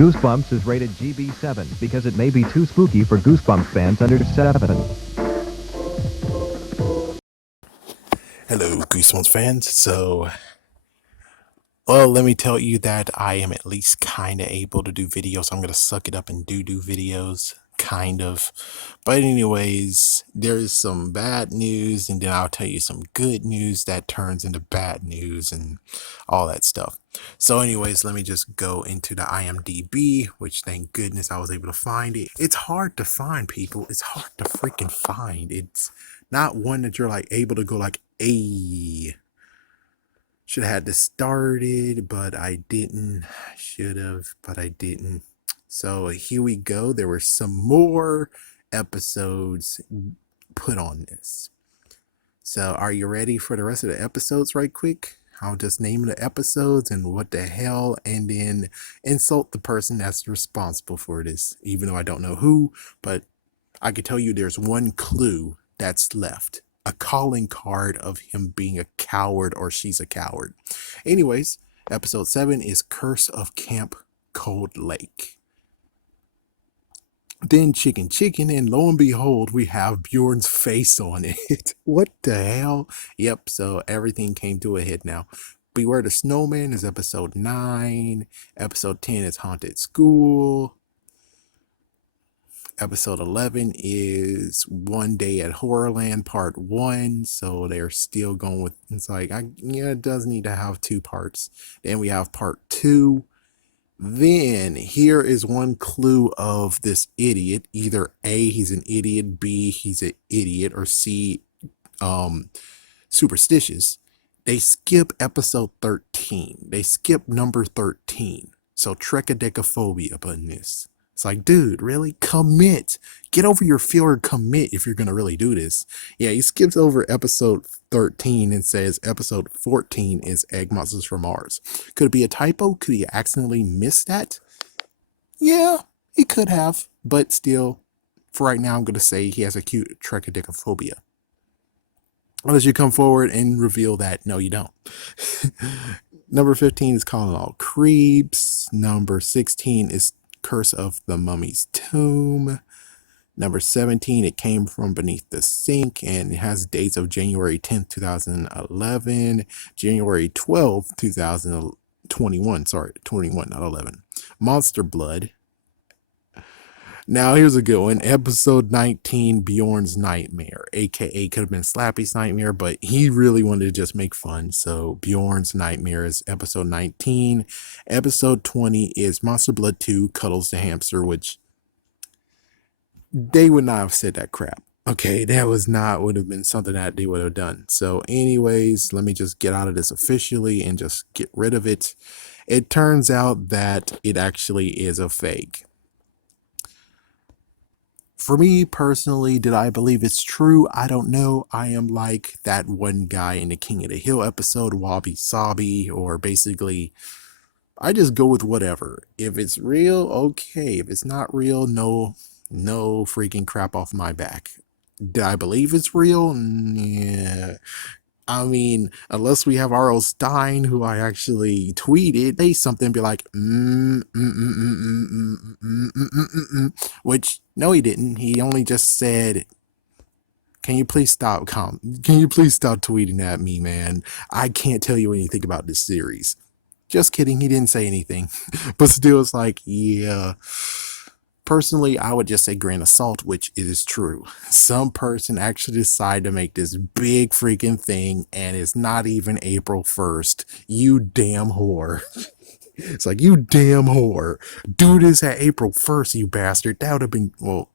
Goosebumps is rated GB7 because it may be too spooky for Goosebumps fans under 7. Hello, Goosebumps fans. Well, let me tell you that I am at least kind of able to do videos. I'm going to suck it up and do videos, kind of. But anyways, there's some bad news, and then I'll tell you some good news that turns into bad news and all that stuff. So anyways, let me just go into the IMDB, which thank goodness I was able to find it. It's hard to find, people. It's hard to freaking find. It's not one that you're like able to go like, a. Should have had this started, but I didn't. Should have, but I didn't. So here we go. There were some more episodes put on this. So are you ready for the rest of the episodes right quick? I'll just name the episodes and what the hell, and then insult the person that's responsible for this, even though I don't know who, but I can tell you there's one clue that's left. A calling card of him being a coward, or she's a coward. Anyways, episode 7 is Curse of Camp Cold Lake. Then Chicken, and lo and behold, we have Bjorn's face on it. What the hell? Yep, so everything came to a head now. Beware the Snowman is episode 9. Episode 10 is Haunted School. Episode 11 is One Day at Horrorland Part 1. So they're still going with, it's like, it does need to have 2 parts. Then we have Part 2. Then here is one clue of this idiot. Either A, he's an idiot, B, he's an idiot, or C, superstitious. They skip episode 13. They skip number 13. So trichodecaphobia upon this. It's like, dude, really? Commit. Get over your fear and commit if you're going to really do this. Yeah, he skips over episode 13 and says episode 14 is Egg Monsters from Mars. Could it be a typo? Could he accidentally miss that? Yeah, he could have. But still, for right now, I'm going to say he has acute trichodecaphobia. Unless you come forward and reveal that, no, you don't. Number 15 is Calling All Creeps. Number 16 is Curse of the Mummy's Tomb. Number 17, It Came From Beneath the Sink, and it has dates of January 10th, 2011, January 12th, 2021. Sorry, 21, not 11. Monster Blood. Now, here's a good one. Episode 19, Bjorn's Nightmare, aka could have been Slappy's Nightmare, but he really wanted to just make fun. So Bjorn's Nightmare is episode 19. Episode 20 is Monster Blood 2, Cuddles the Hamster, which they would not have said that crap. Okay, that would have been something that they would have done. So anyways, let me just get out of this officially and just get rid of it. It turns out that it actually is a fake. For me personally, did I believe it's true? I don't know. I am like that one guy in the King of the Hill episode, Wabi Sabi, or basically, I just go with whatever. If it's real, okay. If it's not real, no freaking crap off my back. Did I believe it's real? Yeah. I mean, unless we have R.L. Stein, who I actually tweeted, say something, be like, which, no, he didn't. He only just said, can you please stop tweeting at me, man? I can't tell you anything about this series. Just kidding, he didn't say anything. But still, it's like, yeah. Personally, I would just say grain of salt, which is true. Some person actually decided to make this big freaking thing, and it's not even April 1st. You damn whore. It's like, you damn whore. Do this at April 1st, you bastard. That would have been, well,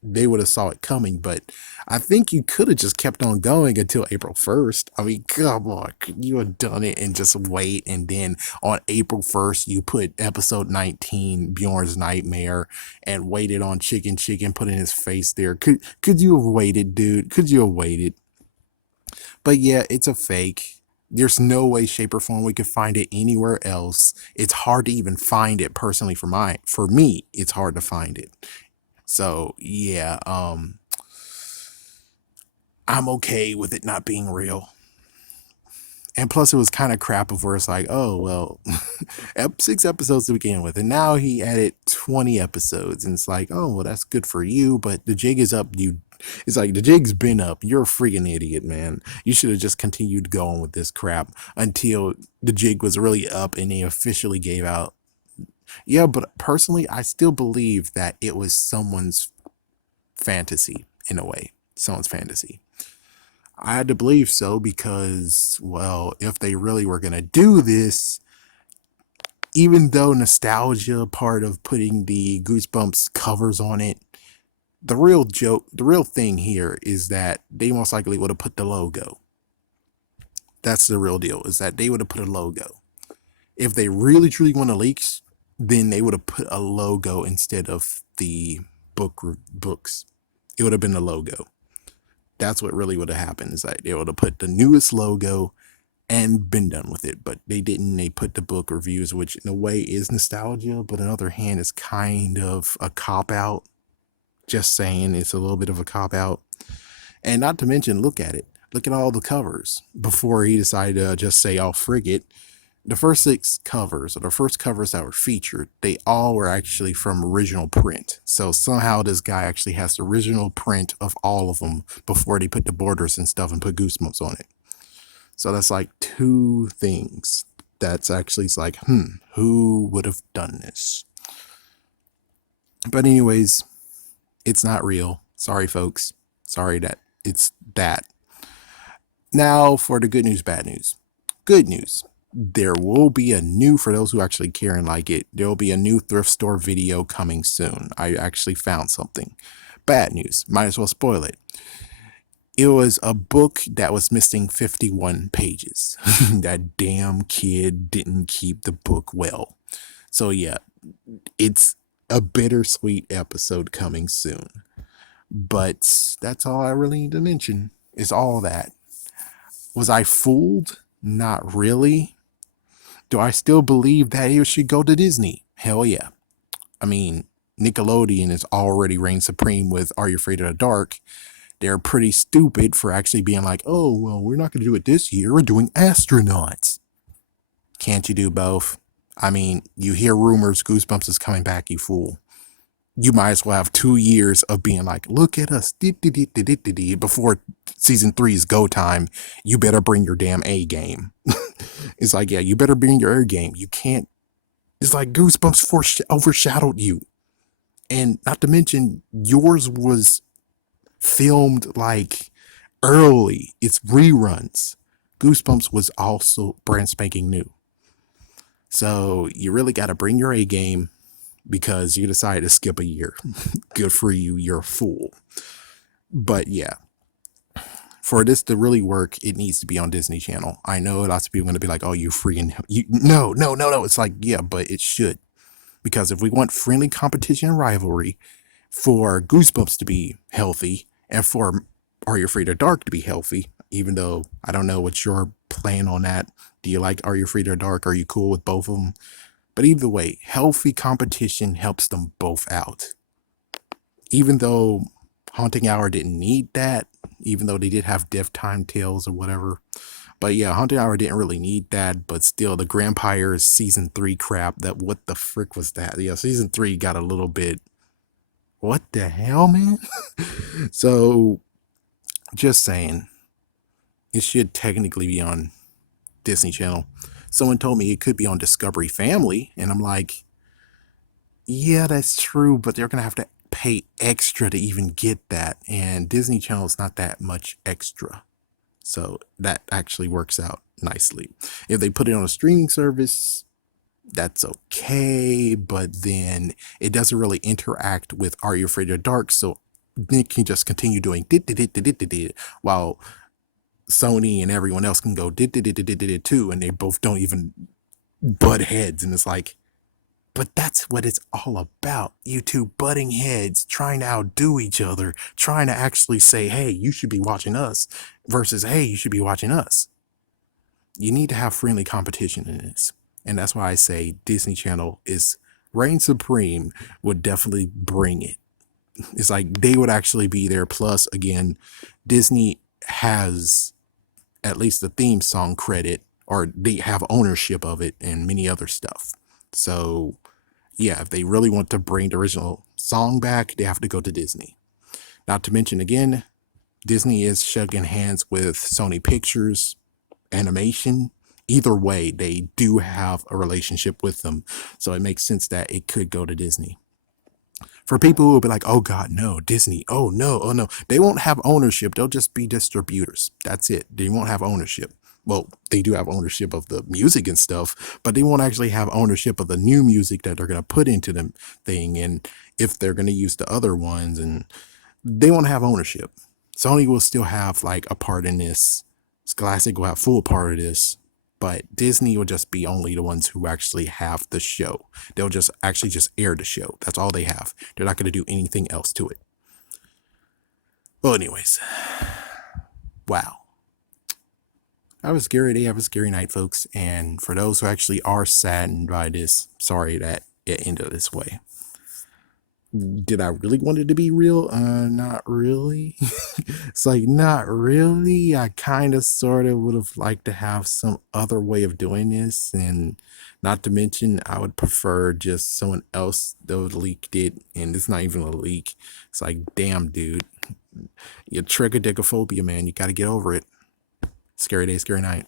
they would have saw it coming, but I think you could have just kept on going until April 1st. I mean, come on, could you have done it and just wait, and then on April 1st you put episode 19, Bjorn's Nightmare, and waited on Chicken, put in his face there. Could you have waited, dude? Could you have waited? But yeah, it's a fake. There's no way, shape, or form we could find it anywhere else. It's hard to even find it personally for me, it's hard to find it. So yeah, I'm okay with it not being real. And plus, it was kind of crap of where it's like, oh, well, 6 episodes to begin with. And now he added 20 episodes. And it's like, oh, well, that's good for you. But the jig is up. It's like, the jig's been up. You're a freaking idiot, man. You should have just continued going with this crap until the jig was really up and they officially gave out. Yeah, but personally, I still believe that it was someone's fantasy in a way. Someone's fantasy. I had to believe so because, well, if they really were going to do this, even though nostalgia part of putting the Goosebumps covers on it, the real thing here is that they most likely would have put the logo. That's the real deal, is that they would have put a logo. If they really truly want to leaks, then they would have put a logo instead of the books. It would have been the logo. That's what really would have happened, is that they would have put the newest logo and been done with it. But they didn't. They put the book reviews, which in a way is nostalgia, but on the other hand, is kind of a cop-out. Just saying, it's a little bit of a cop-out. And not to mention, look at it. Look at all the covers before he decided to just say, oh, frig it. The first 6 covers, or the first covers that were featured, they all were actually from original print. So somehow this guy actually has the original print of all of them before they put the borders and stuff and put Goosebumps on it. So that's like 2 things. That's actually, it's like, who would have done this? But anyways, it's not real. Sorry, folks. Sorry that it's that. Now for the good news, bad news. Good news. There will be for those who actually care and like it, there will be a new thrift store video coming soon. I actually found something. Bad news, might as well spoil it. It was a book that was missing 51 pages. That damn kid didn't keep the book well. So yeah, it's a bittersweet episode coming soon. But that's all I really need to mention, is all that. Was I fooled? Not really. Do I still believe that it should go to Disney? Hell yeah. I mean, Nickelodeon is already reign supreme with Are You Afraid of the Dark? They're pretty stupid for actually being like, oh, well, we're not going to do it this year. We're doing astronauts. Can't you do both? I mean, you hear rumors Goosebumps is coming back, you fool. You might as well have 2 years of being like, look at us. Before season 3 is go time, you better bring your damn A game. It's like, yeah, you better bring your A game. You can't. It's like Goosebumps overshadowed you. And not to mention, yours was filmed like early. It's reruns. Goosebumps was also brand spanking new. So you really got to bring your A game because you decided to skip a year. Good for you. You're a fool. But yeah, for this to really work, it needs to be on Disney Channel. I know lots of people are going to be like, oh, you freaking, no. It's like, yeah, but it should. Because if we want friendly competition and rivalry for Goosebumps to be healthy and for Are You Afraid of Dark to be healthy, even though I don't know what your plan on that. Do you like Are You Afraid of Dark? Are you cool with both of them? But either way, healthy competition helps them both out. Even though Haunting Hour didn't need that, even though they did have Death Time Tales or whatever. But yeah, Haunting Hour didn't really need that, but still, the Grandpires season 3 crap, that what the frick was that? Yeah, season 3 got a little bit, what the hell, man? So, just saying, it should technically be on Disney Channel. Someone told me it could be on Discovery Family, and I'm like, yeah, that's true, but they're going to have to pay extra to even get that, and Disney Channel is not that much extra. So that actually works out nicely. If they put it on a streaming service, that's okay, but then it doesn't really interact with Are You Afraid of Dark, so Nick can just continue doing while Sony and everyone else can go too, and they both don't even butt heads, and it's like, but that's what it's all about. You two butting heads, trying to outdo each other, trying to actually say, hey, you should be watching us, versus, hey, you should be watching us. You need to have friendly competition in this. And that's why I say Disney Channel is reign supreme, would definitely bring it. It's like they would actually be there. Plus, again, Disney has at least the theme song credit or they have ownership of it and many other stuff. So yeah, if they really want to bring the original song back, they have to go to Disney. Not to mention, again, Disney is shaking hands with Sony Pictures Animation. Either way, they do have a relationship with them. So it makes sense that it could go to Disney. For people who will be like, oh God, no, Disney, oh no, they won't have ownership. They'll just be distributors. That's it. They won't have ownership. Well, they do have ownership of the music and stuff, but they won't actually have ownership of the new music that they're going to put into the thing. And if they're going to use the other ones, and they won't have ownership. Sony will still have like a part in this. Scholastic will have full part of this, but Disney will just be only the ones who actually have the show. They'll just actually just air the show. That's all they have. They're not going to do anything else to it. Well, anyways, wow. Have a scary day, have a scary night, folks. And for those who actually are saddened by this, sorry that it ended this way. Did I really want it to be real? Not really. It's like, not really. I kind of sort of would have liked to have some other way of doing this. And not to mention, I would prefer just someone else that would leaked it. And it's not even a leak. It's like, damn, dude. Your trichodicophobia, man. You got to get over it. Scary day, scary night.